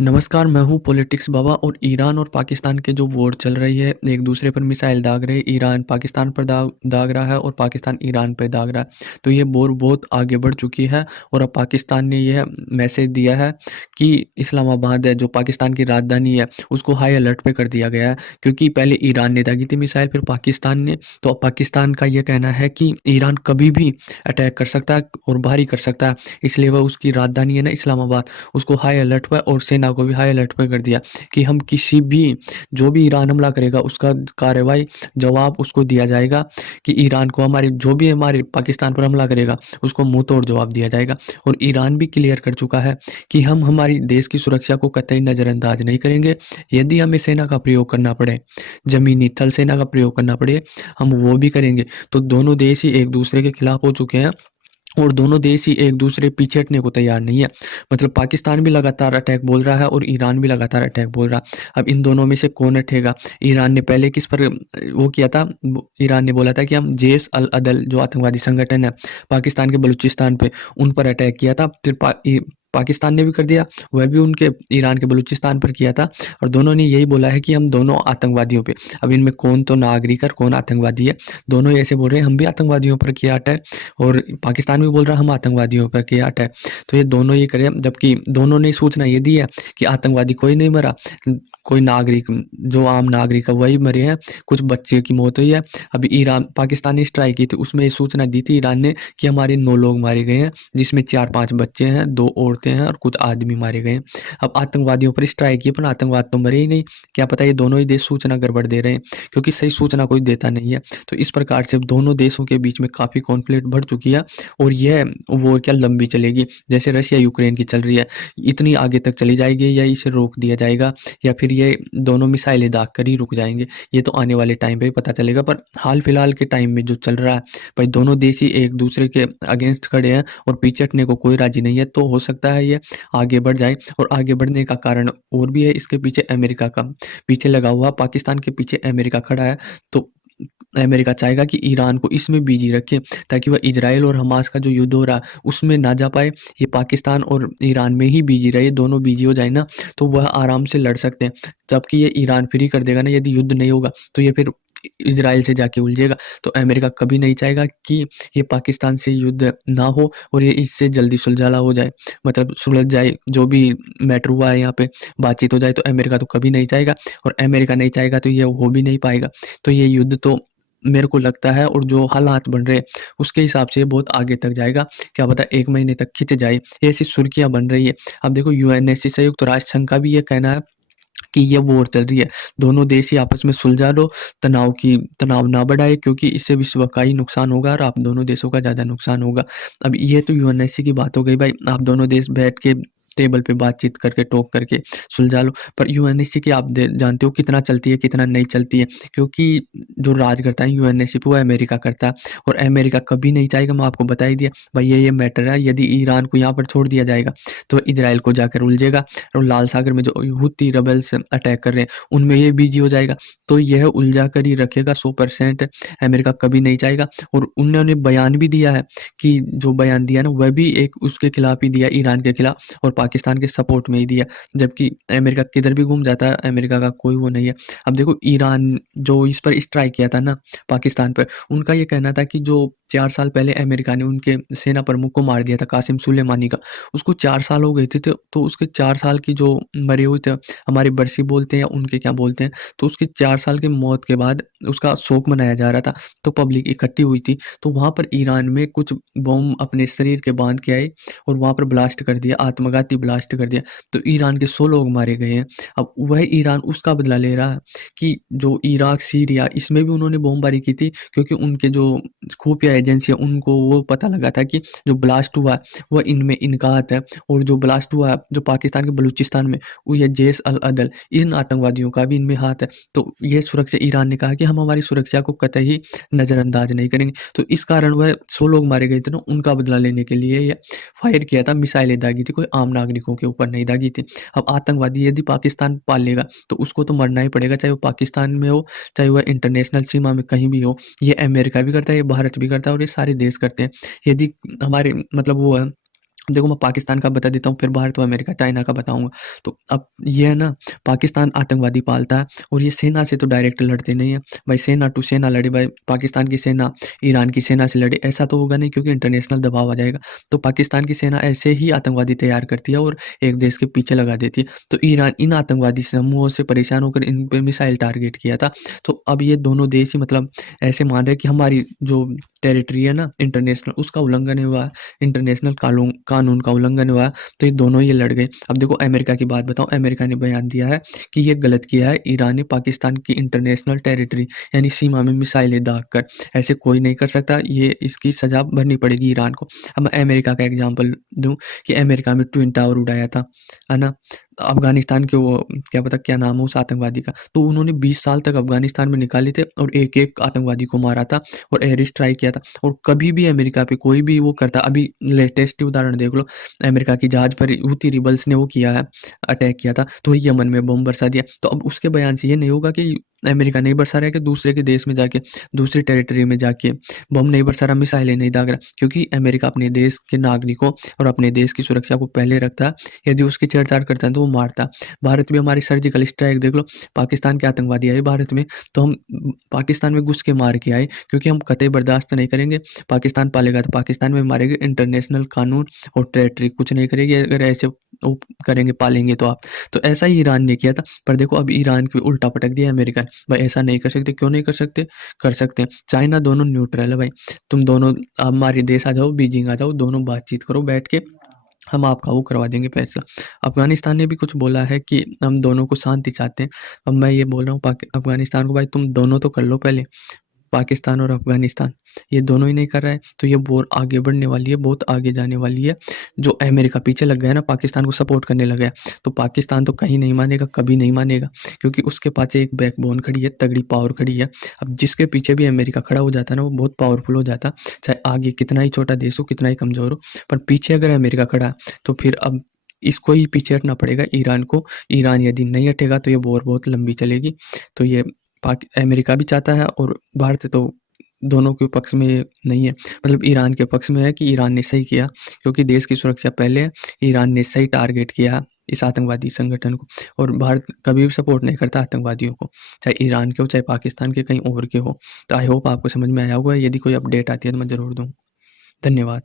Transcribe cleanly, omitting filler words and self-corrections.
नमस्कार, मैं हूँ पॉलिटिक्स बाबा और ईरान और पाकिस्तान के जो वॉर चल रही है, एक दूसरे पर मिसाइल दाग रहे हैं, ईरान पाकिस्तान पर दाग रहा है और पाकिस्तान ईरान पर दाग रहा है। तो ये वॉर बहुत आगे बढ़ चुकी है और अब पाकिस्तान ने यह मैसेज दिया है कि इस्लामाबाद है, जो पाकिस्तान की राजधानी है, उसको हाई अलर्ट पे कर दिया गया है। क्योंकि पहले ईरान ने दागी थी मिसाइल, फिर पाकिस्तान ने। तो अब पाकिस्तान का ये कहना है कि ईरान कभी भी अटैक कर सकता है और भारी कर सकता है, इसलिए वह उसकी राजधानी है ना इस्लामाबाद, उसको हाई अलर्ट पर और सेना को भी हाई अलर्ट पर कर दिया कि हम किसी भी जो भी ईरान हमला करेगा उसका कार्रवाई जवाब उसको दिया जाएगा, कि ईरान को हमारे जो भी हमारे पाकिस्तान पर हमला करेगा उसको मुंह तोड़ जवाब दिया जाएगा। और ईरान भी क्लियर कर चुका है कि हम हमारी देश की सुरक्षा को कतई नज़रअंदाज नहीं करेंगे। यदि हमें सेना का प्रयोग करना पड़े, जमीनी थल सेना का प्रयोग करना पड़े, हम वो भी करेंगे। तो दोनों देश ही एक दूसरे के खिलाफ हो चुके हैं और दोनों देश ही एक दूसरे पीछे हटने को तैयार नहीं है। मतलब पाकिस्तान भी लगातार अटैक बोल रहा है और ईरान भी लगातार अटैक बोल रहा है। अब इन दोनों में से कौन हटेगा? ईरान ने पहले किस पर वो किया था? ईरान ने बोला था कि हम जैश अल अदल जो आतंकवादी संगठन है पाकिस्तान के बलूचिस्तान पे, उन पर अटैक किया था। फिर पाकिस्तान ने भी कर दिया, वह भी उनके ईरान के बलूचिस्तान पर किया था। और दोनों ने यही बोला है कि हम दोनों आतंकवादियों पे। अब इनमें कौन तो नागरिक है और कौन आतंकवादी है? दोनों ऐसे बोल रहे हैं हम भी आतंकवादियों पर किया अटैक, और पाकिस्तान भी बोल रहा है हम आतंकवादियों पर किया अटैक। तो ये दोनों ये करे, जबकि दोनों ने सूचना ये दी है कि आतंकवादी कोई नहीं मरा, कोई नागरिक जो आम नागरिक है वही मरे हैं, कुछ बच्चे की मौत हुई है। अभी ईरान पाकिस्तान ने स्ट्राइक की थी, उसमें ये सूचना दी थी ईरान ने कि हमारे 9 लोग मारे गए हैं, जिसमें 4-5 बच्चे हैं, 2 औरतें हैं और कुछ आदमी मारे गए हैं। अब आतंकवादियों पर स्ट्राइक की, पर आतंकवाद तो मरे ही नहीं। क्या पता ये दोनों ही देश सूचना गड़बड़ दे रहे हैं, क्योंकि सही सूचना कोई देता नहीं है। तो इस प्रकार से दोनों देशों के बीच में काफ़ी कॉन्फ्लिक्ट बढ़ चुकी है और यह वॉर क्या लंबी चलेगी, जैसे रशिया यूक्रेन की चल रही है, इतनी आगे तक चली जाएगी या इसे रोक दिया जाएगा, या फिर ये दोनों मिसाइलें दाग कर ही रुक जाएंगे, ये तो आने वाले टाइम पे ही पता चलेगा। पर हाल फिलहाल के टाइम में जो चल रहा है, भाई दोनों देश ही एक दूसरे के अगेंस्ट खड़े हैं और पीछे हटने को कोई राजी नहीं है। तो हो सकता है ये आगे बढ़ जाए, और आगे बढ़ने का कारण और भी है, इसके पीछे अमेरिका का पीछे लगा हुआ, पाकिस्तान के पीछे अमेरिका खड़ा है। तो अमेरिका चाहेगा कि ईरान को इसमें बिजी रखे, ताकि वह इजराइल और हमास का जो युद्ध हो रहा है उसमें ना जा पाए, ये पाकिस्तान और ईरान में ही बिजी रहे, दोनों बिजी हो जाए ना, तो वह आराम से लड़ सकते हैं। जबकि ये ईरान फ्री कर देगा ना, यदि युद्ध नहीं होगा तो ये फिर इजराइल से जाके उलझेगा। तो अमेरिका कभी नहीं चाहेगा कि ये पाकिस्तान से युद्ध ना हो और ये इससे जल्दी सुलझाला हो जाए, मतलब सुलझ जाए, जो भी मैटर हुआ है यहाँ पे बातचीत हो जाए। तो अमेरिका तो कभी नहीं चाहेगा, और अमेरिका नहीं चाहेगा तो ये हो भी नहीं पाएगा। तो ये युद्ध तो मेरे को लगता है, और जो हालात बन रहे हैं उसके हिसाब से ये बहुत आगे तक जाएगा। क्या पता 1 महीने तक खिंच जाए, ये ऐसी सुर्खियाँ बन रही है। अब देखो यूएनएससी संयुक्त राष्ट्र संघ का भी ये कहना है कि ये वॉर चल रही है, दोनों देश ही आपस में सुलझा लो, तनाव ना बढ़ाए, क्योंकि इससे विश्व का ही नुकसान होगा और आप दोनों देशों का ज़्यादा नुकसान होगा। अब ये तो यूएनएससी की बात हो गई भाई, आप दोनों देश बैठ के टेबल पे बातचीत करके, टॉक करके सुलझा लो। पर यूएनएससी की आप जानते हो कितना चलती है, कितना नहीं चलती है, क्योंकि जो राज करता है यूएनएससी पे वो अमेरिका करता है, और अमेरिका कभी नहीं चाहेगा, मैं आपको बता ही दिया भाई, ये मैटर है। यदि ईरान को यहाँ पर छोड़ दिया जाएगा तो इजराइल को जाकर उलझेगा, और लाल सागर में जो हुती रेबल्स अटैक कर रहे हैं उनमें ये बिजी हो जाएगा। तो यह उलझा कर ही रखेगा 100%, अमेरिका कभी नहीं चाहेगा। और उन्होंने बयान भी दिया है, कि जो बयान दिया ना वह भी एक उसके खिलाफ ही दिया, ईरान के खिलाफ, और पाकिस्तान के सपोर्ट में ही दिया। जबकि अमेरिका किधर भी घूम जाता है, अमेरिका का कोई वो नहीं है। अब देखो ईरान जो इस पर स्ट्राइक किया था ना पाकिस्तान पर, उनका ये कहना था कि जो 4 साल पहले अमेरिका ने उनके सेना प्रमुख को मार दिया था, कासिम सुलेमानी का, उसको 4 साल हो गए थे। तो उसके 4 साल की जो मरे हुए थे, हमारी बरसी बोलते हैं या उनके क्या बोलते हैं, तो उसकी 4 साल की मौत के बाद उसका शोक मनाया जा रहा था। तो पब्लिक इकट्ठी हुई थी, तो वहाँ पर ईरान में कुछ बम अपने शरीर के बांध के आए और वहाँ पर ब्लास्ट कर दिया, आत्मघाती ब्लास्ट कर दिया। तो ईरान के 100 लोग मारे गए हैं। अब वह ईरान उसका बदला ले रहा है, कि जो इराक, सीरिया, इसमें भी उन्होंने बमबारी की थी, क्योंकि उनके जो खुफिया एजेंसी है उनको वो पता लगा था कि जो ब्लास्ट हुआ वह इनमें इनका हाथ है, और जो ब्लास्ट हुआ जो पाकिस्तान के बलूचिस्तान में, वो ये जैश अल अदल, इन आतंकवादियों का भी इनमें हाथ है। तो ये सुरक्षा, ईरान ने कहा कि हम हमारी सुरक्षा को कतई नज़रअंदाज नहीं करेंगे। तो इस कारण वह 100 लोग मारे गए थे ना, उनका बदला लेने के लिए ये फायर किया था, मिसाइलें दागी थी, कोई आम नागरिकों के ऊपर नहीं दागी थी। अब आतंकवादी यदि पाकिस्तान पाल लेगा तो उसको तो मरना ही पड़ेगा, चाहे वो पाकिस्तान में हो, चाहे वह इंटरनेशनल सीमा में कहीं भी हो। ये अमेरिका भी करता है, ये भारत भी करता है, और ये सारे देश करते हैं। यदि हमारे मतलब वो है देखो मैं पाकिस्तान का बता देता हूँ, फिर भारत व अमेरिका, चाइना का बताऊँगा। तो अब ये है ना, पाकिस्तान आतंकवादी पालता है और ये सेना से तो डायरेक्ट लड़ते नहीं हैं। भाई सेना टू सेना लड़े, भाई पाकिस्तान की सेना ईरान की सेना से लड़े, ऐसा तो होगा नहीं क्योंकि इंटरनेशनल दबाव आ जाएगा। तो पाकिस्तान की सेना ऐसे ही आतंकवादी तैयार करती है और एक देश के पीछे लगा देती है। तो ईरान इन आतंकवादी समूहों से परेशान होकर इन पे मिसाइल टारगेट किया था। तो अब ये दोनों देश ही मतलब ऐसे मान रहे हैं कि हमारी जो टेरिटरी है ना इंटरनेशनल, उसका उल्लंघन हुआ है, इंटरनेशनल कानून का उल्लंघन हुआ, तो ये दोनों ये लड़ गए। अब देखो अमेरिका की बात बताऊँ, अमेरिका ने बयान दिया है कि ये गलत किया है ईरान ने पाकिस्तान की इंटरनेशनल टेरिटरी यानी सीमा में मिसाइलें दागकर। ऐसे कोई नहीं कर सकता, ये इसकी सज़ा भरनी पड़ेगी ईरान को। अब मैं अमेरिका का एग्ज़ाम्पल दूँ कि अमेरिका में ट्विन टावर उड़ाया था, है ना? अफ़गानिस्तान के वो क्या पता क्या नाम है उस आतंकवादी का, तो उन्होंने 20 साल तक अफ़गानिस्तान में निकाले थे और एक-एक आतंकवादी को मारा था और एयर स्ट्राइक किया था। और कभी भी अमेरिका पे कोई भी वो करता, अभी लेटेस्ट उदाहरण देख लो, अमेरिका की जहाज पर हूथी रिबल्स ने वो किया है, अटैक किया था, तो यमन में बम बरसा दिया। तो अब उसके बयान से ये नहीं होगा कि अमेरिका नहीं बरसा रहा है कि दूसरे के देश में जाके, दूसरी टेरिटरी में जाके बम नहीं बरसा रहा, मिसाइलें नहीं दाग रहा, क्योंकि अमेरिका अपने देश के नागरिकों और अपने देश की सुरक्षा को पहले रखता है। यदि उसकी छेड़छाड़ करता है तो वो मारता है। भारत में हमारी सर्जिकल स्ट्राइक देख लो, पाकिस्तान के आतंकवादी आए भारत में, तो हम पाकिस्तान में घुस के मार के आए, क्योंकि हम कतई बर्दाश्त नहीं करेंगे। पाकिस्तान पालेगा तो पाकिस्तान में मारेंगे, इंटरनेशनल कानून और टेरिटरी कुछ नहीं करेगी अगर ऐसे वो करेंगे, पालेंगे तो आप। तो ऐसा ही ईरान ने किया था, पर देखो अब ईरान पे उल्टा पटक दिया अमेरिका ने। भाई ऐसा नहीं कर सकते, क्यों नहीं कर सकते? कर सकते हैं। चाइना दोनों न्यूट्रल है भाई, तुम दोनों हमारे देश आ जाओ, बीजिंग आ जाओ, दोनों बातचीत करो बैठ के, हम आपका वो करवा देंगे फैसला। अफ़गानिस्तान ने भी कुछ बोला है कि हम दोनों को शांति चाहते हैं। अब मैं ये बोल रहा हूँ अफ़गानिस्तान को, भाई तुम दोनों तो कर लो पहले, पाकिस्तान और अफ़गानिस्तान, ये दोनों ही नहीं कर रहा है, तो ये वॉर आगे बढ़ने वाली है, बहुत आगे जाने वाली है। जो अमेरिका पीछे लग गया है ना, पाकिस्तान को सपोर्ट करने लगा है, तो पाकिस्तान तो कहीं नहीं मानेगा, कभी नहीं मानेगा, क्योंकि उसके पास एक बैकबोन खड़ी है, तगड़ी पावर खड़ी है। अब जिसके पीछे भी अमेरिका खड़ा हो जाता है ना, वो बहुत पावरफुल हो जाता है, चाहे आगे कितना ही छोटा देश हो, कितना ही कमज़ोर हो, पर पीछे अगर अमेरिका खड़ा है, तो फिर अब इसको ही पीछे हटना पड़ेगा ईरान को। ईरान यदि नहीं हटेगा तो ये वॉर बहुत लंबी चलेगी। तो ये अमेरिका भी चाहता है और भारत तो दोनों के पक्ष में नहीं है, मतलब ईरान के पक्ष में है कि ईरान ने सही किया, क्योंकि देश की सुरक्षा पहले है। ईरान ने सही टारगेट किया इस आतंकवादी संगठन को, और भारत कभी भी सपोर्ट नहीं करता आतंकवादियों को, चाहे ईरान के हो, चाहे पाकिस्तान के कहीं और के हो। तो आई होप आपको समझ में आया होगा, यदि कोई अपडेट आती है तो मैं ज़रूर दूँ। धन्यवाद।